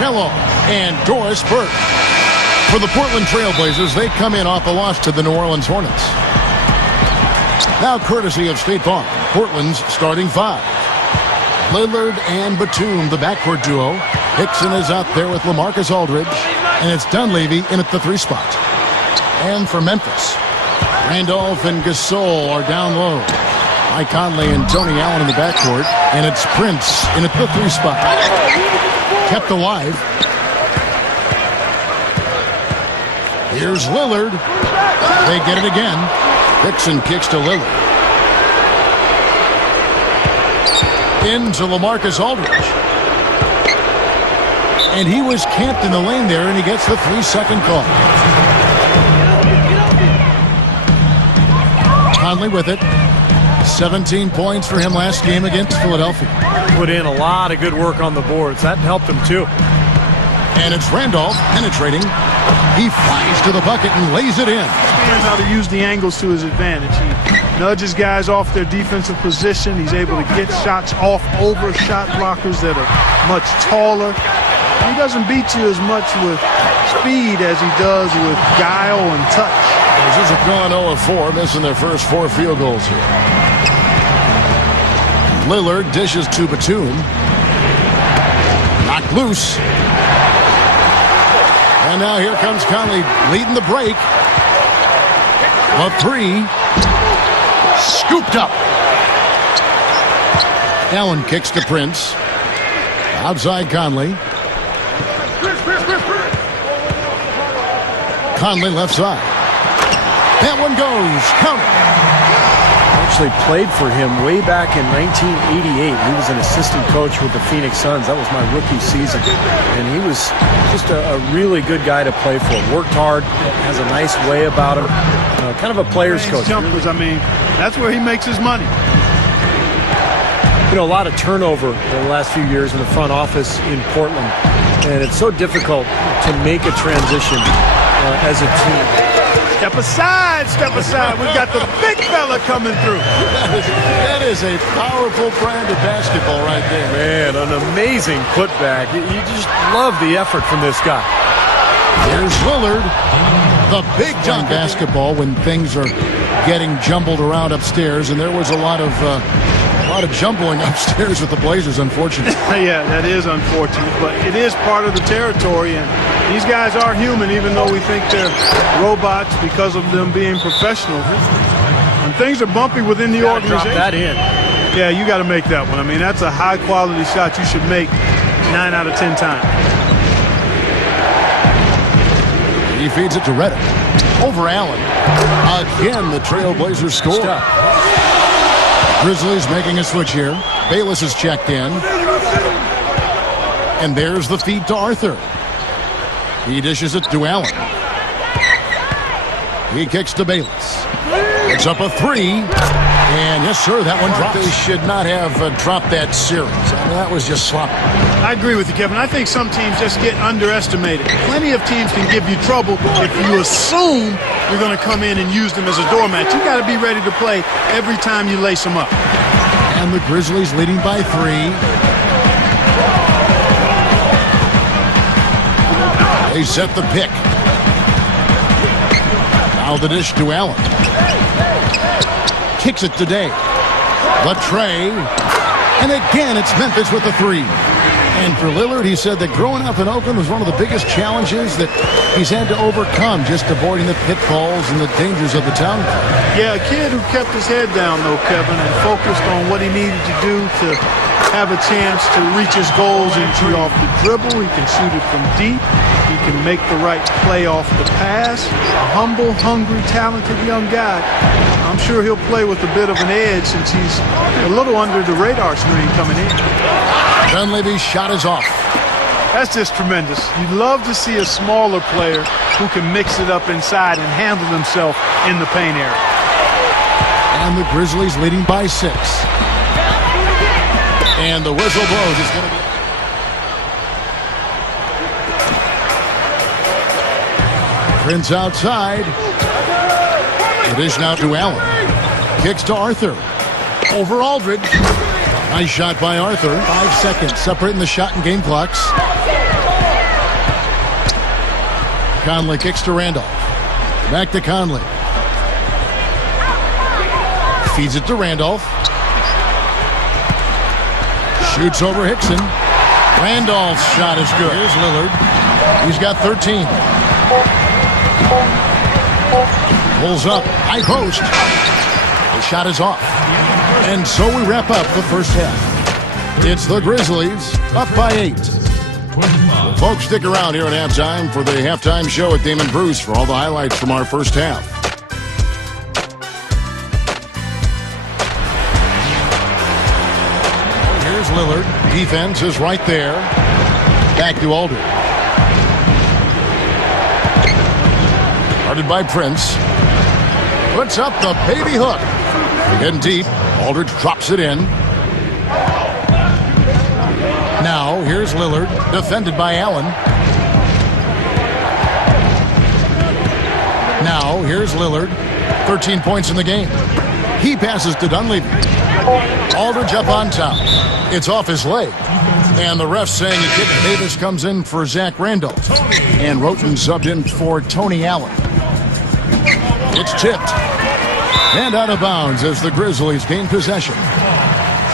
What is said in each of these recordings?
Kellogg, and Doris Burke. For the Portland Trailblazers, they come in off a loss to the New Orleans Hornets. Now courtesy of State Farm, Portland's starting five. Lillard and Batum, the backcourt duo. Hickson is out there with LaMarcus Aldridge, and it's Dunleavy in at the 3 spot. And for Memphis, Randolph and Gasol are down low. Mike Conley and Tony Allen in the backcourt, and it's Prince in at the 3 spot. Kept alive. Here's Lillard. They get it again. Hickson kicks to Lillard. Into LaMarcus Aldridge. And he was camped in the lane there, and he gets the 3-second call. Conley with it. 17 points for him last game against Philadelphia. Put in a lot of good work on the boards. That helped him too. And it's Randolph penetrating. He flies to the bucket and lays it in. He understands how to use the angles to his advantage. He nudges guys off their defensive position. He's able to get shots off over shot blockers that are much taller. He doesn't beat you as much with speed as he does with guile and touch. Blazers are going 0 of 4, missing their first 4 field goals here. Lillard dishes to Batum. Knocked loose. And now here comes Conley leading the break. A 3. Scooped up. Allen kicks to Prince. Outside Conley. Conley left side. That one goes. Count it. Actually played for him way back in 1988. He was an assistant coach with the Phoenix Suns. That was my rookie season. And he was just a really good guy to play for. Worked hard, has a nice way about him. Kind of a player's coach. Jumpers, I mean, that's where he makes his money. You know, a lot of turnover in the last few years in the front office in Portland. And it's so difficult to make a transition as a team. Step aside, step aside. We've got the big fella coming through. That is a powerful brand of basketball right there. Man, an amazing putback. You just love the effort from this guy. Here's Lillard. The big jump basketball when things are getting jumbled around upstairs, and there was a lot of jumbling upstairs with the Blazers, unfortunately. Yeah, that is unfortunate, but it is part of the territory, and these guys are human, even though we think they're robots because of them being professionals. And things are bumpy within the organization. Drop that in. Yeah, you got to make that one. I mean, that's a high-quality shot you should make 9 out of 10 times. He feeds it to Reddick. Over Allen. Again, the Trailblazers score. Grizzlies making a switch here. Bayless is checked in. And there's the feed to Arthur. He dishes it to Allen. He kicks to Bayless. It's up a 3. And yes, sir, that one dropped. They should not have dropped that series. I mean, that was just sloppy. I agree with you, Kevin. I think some teams just get underestimated. Plenty of teams can give you trouble if you assume you're going to come in and use them as a doormat. You got to be ready to play every time you lace them up. And the Grizzlies leading by 3. They set the pick. Now the dish to Allen. Kicks it today. The tray. And again, it's Memphis with the 3. And for Lillard, he said that growing up in Oakland was one of the biggest challenges that he's had to overcome, just avoiding the pitfalls and the dangers of the town. Yeah, a kid who kept his head down, though, Kevin, and focused on what he needed to do to have a chance to reach his goals. He can shoot off the dribble. He can shoot it from deep. He can make the right play off the pass. A humble, hungry, talented young guy. I'm sure he'll play with a bit of an edge since he's a little under the radar screen coming in. Dunleavy's shot is off. That's just tremendous. You'd love to see a smaller player who can mix it up inside and handle himself in the paint area. And the Grizzlies leading by 6. And the whistle blows. It's going to be... Prince outside. The dish now to Allen. Kicks to Arthur. Over Aldridge. Nice shot by Arthur. 5 seconds separating the shot and game clocks. Conley kicks to Randolph. Back to Conley. Feeds it to Randolph. Shoots over Hickson. Randolph's shot is good. Here's Lillard. He's got 13. Pulls up. High post. The shot is off. And so we wrap up the first half. It's the Grizzlies up by 8. Well, folks, stick around here at halftime for the halftime show with Damon Bruce for all the highlights from our first half. Here's Lillard. Defense is right there. Back to Aldridge. Guarded by Prince. Puts up the baby hook. In deep. Aldridge drops it in. Now, here's Lillard, defended by Allen. Now, here's Lillard, 13 points in the game. He passes to Dunleavy. Aldridge up on top. It's off his leg. And the ref saying a kick. Davis comes in for Zach Randolph. And Roten subbed in for Tony Allen. It's tipped. And out of bounds as the Grizzlies gain possession.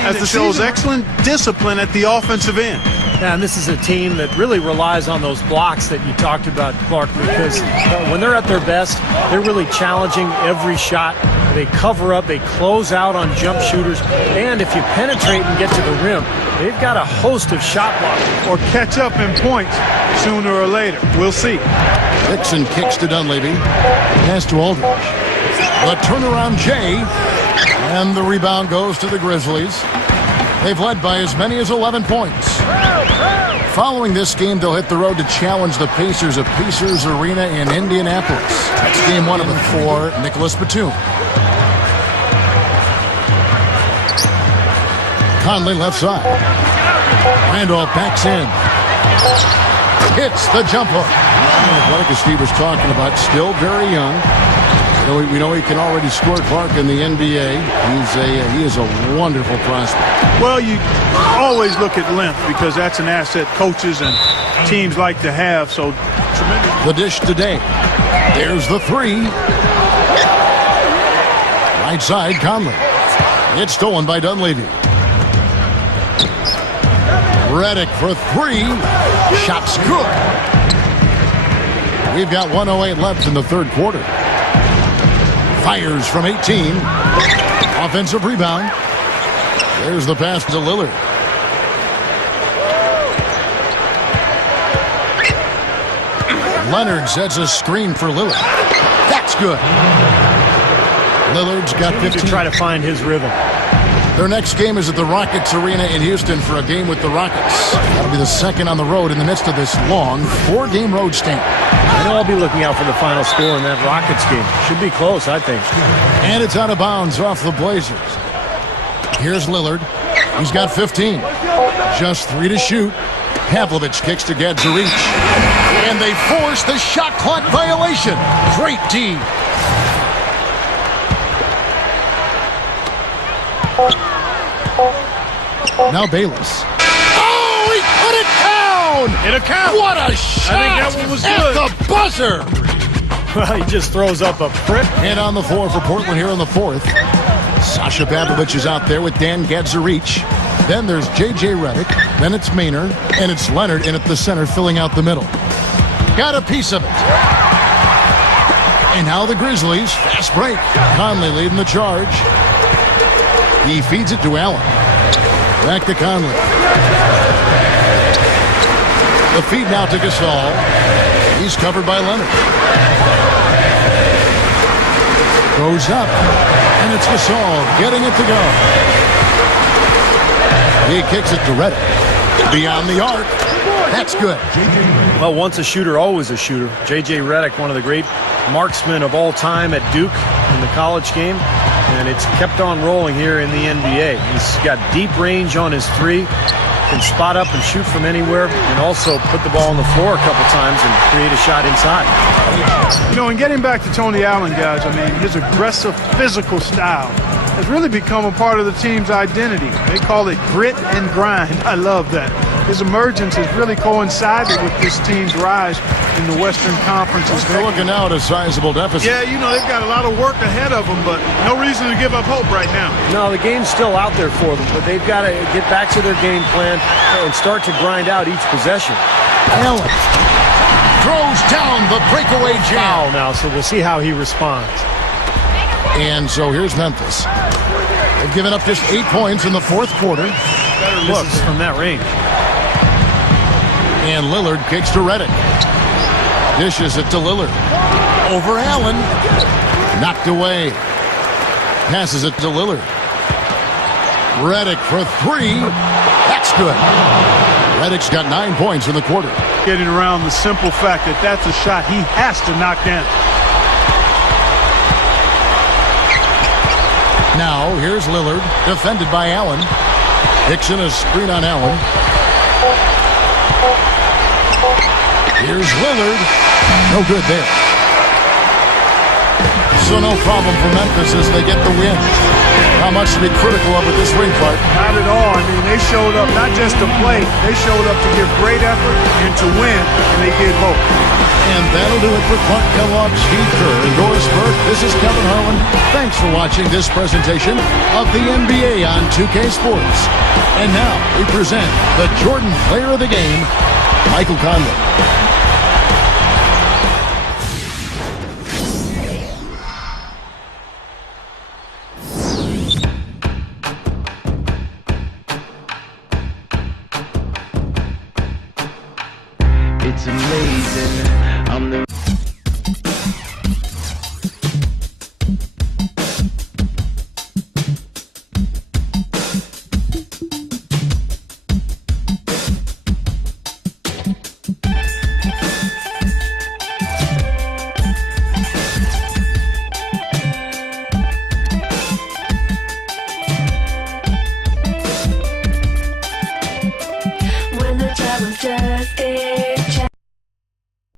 As the shows excellent discipline at the offensive end. Yeah, and this is a team that really relies on those blocks that you talked about, Clark, because when they're at their best, they're really challenging every shot. They cover up, they close out on jump shooters, and if you penetrate and get to the rim, they've got a host of shot blocks. Or catch up in points sooner or later. We'll see. Hickson kicks to Dunleavy. Pass to Aldridge. The turnaround Jay. And the rebound goes to the Grizzlies. They've led by as many as 11 points. Following this game, they'll hit the road to challenge the Pacers at Pacers Arena in Indianapolis. That's game 1 of the 4. Nicholas Batum. Conley left side. Randolph backs in. Hits the jump hook. Athletic, as Steve was talking about, still very young. We know he can already score, Clark, in the NBA. He is a wonderful prospect. Well, you always look at length because that's an asset coaches and teams like to have. So tremendous. The dish today. There's the 3. Right side, Conley. It's stolen by Dunleavy. Redick for 3. Shot's good. We've got 1:08 left in the third quarter. Fires from 18. Offensive rebound. There's the pass to Lillard. Leonard sets a screen for Lillard. That's good. Lillard's got 15. To try to find his rhythm. Their next game is at the Rockets Arena in Houston for a game with the Rockets. That'll be the second on the road in the midst of this long 4-game road stint. I know I'll be looking out for the final score in that Rockets game. Should be close, I think. And it's out of bounds off the Blazers. Here's Lillard. He's got 15. Just 3 to shoot. Pavlovich kicks to Gadzarich. And they force the shot clock violation. Great D. Now Bayless. Oh, he put it down! It'll count. What a shot! I think that one was at good. The buzzer! Well, he just throws up a prick. And on the floor for Portland here in the 4th. Sasha Pavlovich is out there with Dan Gadzarich. Then there's J.J. Redick. Then it's Maynard. And it's Leonard in at the center, filling out the middle. Got a piece of it. And now the Grizzlies. Fast break. Conley leading the charge. He feeds it to Allen. Back to Conley. The feed now to Gasol. He's covered by Leonard. Goes up. And it's Gasol getting it to go. He kicks it to Redick. Beyond the arc. That's good. Well, once a shooter, always a shooter. J.J. Redick, one of the great marksmen of all time at Duke in the college game. And it's kept on rolling here in the NBA. He's got deep range on his 3, can spot up and shoot from anywhere, and also put the ball on the floor a couple times and create a shot inside. You know, and getting back to Tony Allen, guys, I mean, his aggressive physical style has really become a part of the team's identity. They call it grit and grind. I love that. his emergence has really coincided with this team's rise in the Western Conference. They're looking now at a sizable deficit. Yeah, you know, they've got a lot of work ahead of them, but no reason to give up hope right now. No, the game's still out there for them, but they've got to get back to their game plan and start to grind out each possession. Allen throws down the breakaway jam. Foul now, so we'll see how he responds. And so here's Memphis. They've given up just 8 points in the fourth quarter. Better looks from that range. And Lillard kicks to Redick. Dishes it to Lillard. Over Allen. Knocked away. Passes it to Lillard. Redick for three. That's good. Redick's got 9 points in the quarter. Getting around the simple fact that that's a shot he has to knock down. Now, here's Lillard, defended by Allen. Dixon a screen on Allen. Here's Lillard. No good there. So no problem for Memphis as they get the win. Not much to be critical of with this win, Clark. Not at all. I mean, they showed up not just to play. They showed up to give great effort and to win, and they did both. And that'll do it for Clark Kellogg, Steve Kerr, and Doris Burke. This is Kevin Harlan. Thanks for watching this presentation of the NBA on 2K Sports. And now we present the Jordan Player of the Game, Michael Conley. It's amazing. I'm the when the time was just in.